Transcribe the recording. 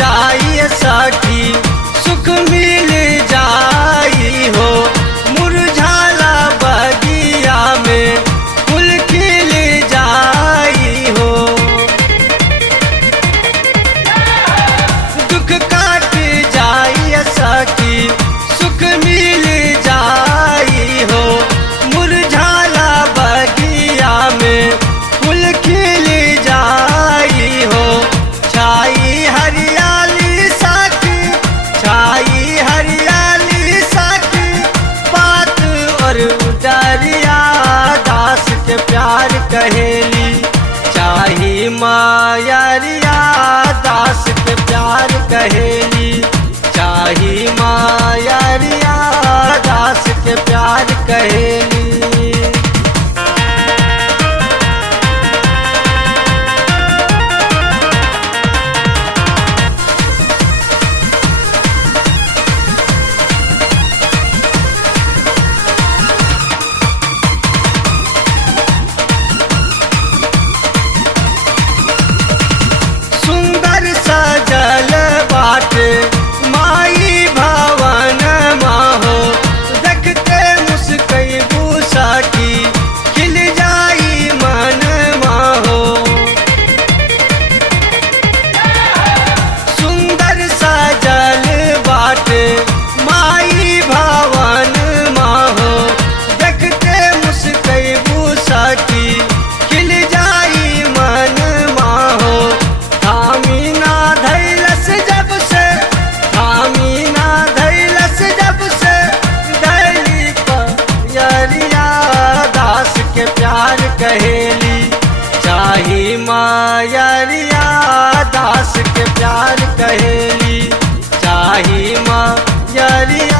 जाई सखी सुख मिल जाई हो, मुरझाला बगिया में फूल खिल जाई हो। दुख काट जाई सखी सुख मिल जाई हो, मुरझाला बगिया में फूल खिल जाई हो। छाई हरियाली साकी, छाई हरियाली साकी, बात और डरिया दास के प्यार कहेली। चाही मायरिया दास के प्यार कहेली, चाही मायरिया दास के प्यार कहेली। सजल बाटे माई भवन माहो, देखते मुस्कैबू सखी खिल जाई मन माहो। सुंदर सजल बाटे माई भवन माहो, देखते मुस्कैबू सखी खिल जाई मन माहो। थामीना धैलस जब से, थामीना धैलस जब से, धैली पयरिया दास के प्यार कहेली। चाही मायरिया दास के प्यार कहेली, चाही मायरिया